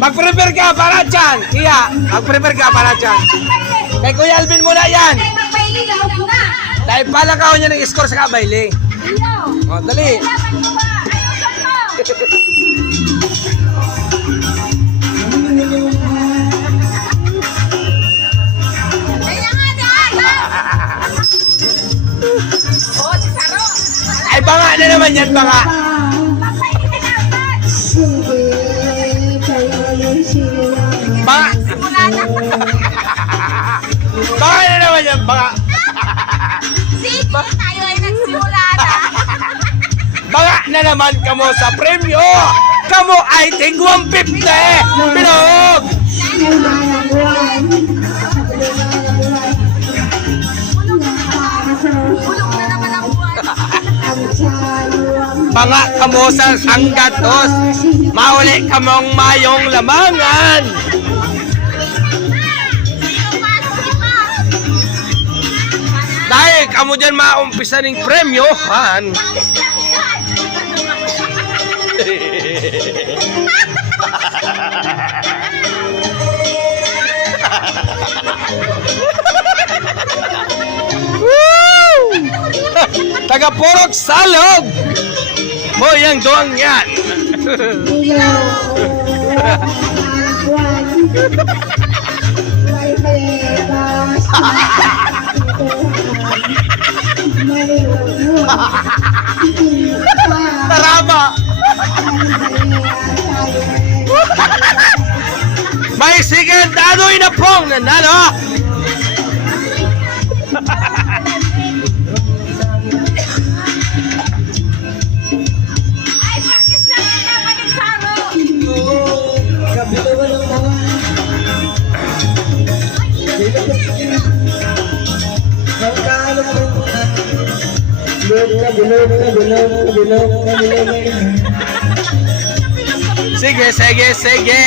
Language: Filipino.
Mag-prepare ka para dyan. Iya, mag-prepare ka para dyan. Kay Kuya Alvin muna yan. Dahil palakaw niya ng score sa kabayle. O, dali. Ay, banga na naman yan, banga. Banga. Banga na naman yan, banga. Sige, tayo ay nagsimula na. Banga na naman kamo sa premyo. Kamo ay tig 150. Pinog. Bulong na naman ang buwan. Banga kamo sa sanggatos. Mauli kamong mayong lamangan. Dahil kamo dyan maumpisa ng premyo, han. Taga-Purok Salog. Mo yang doang yan. Tarama. May sigan danoy na pong nanalo. Ay, practice lang yan dapat yung saro. Sige, sige, sige.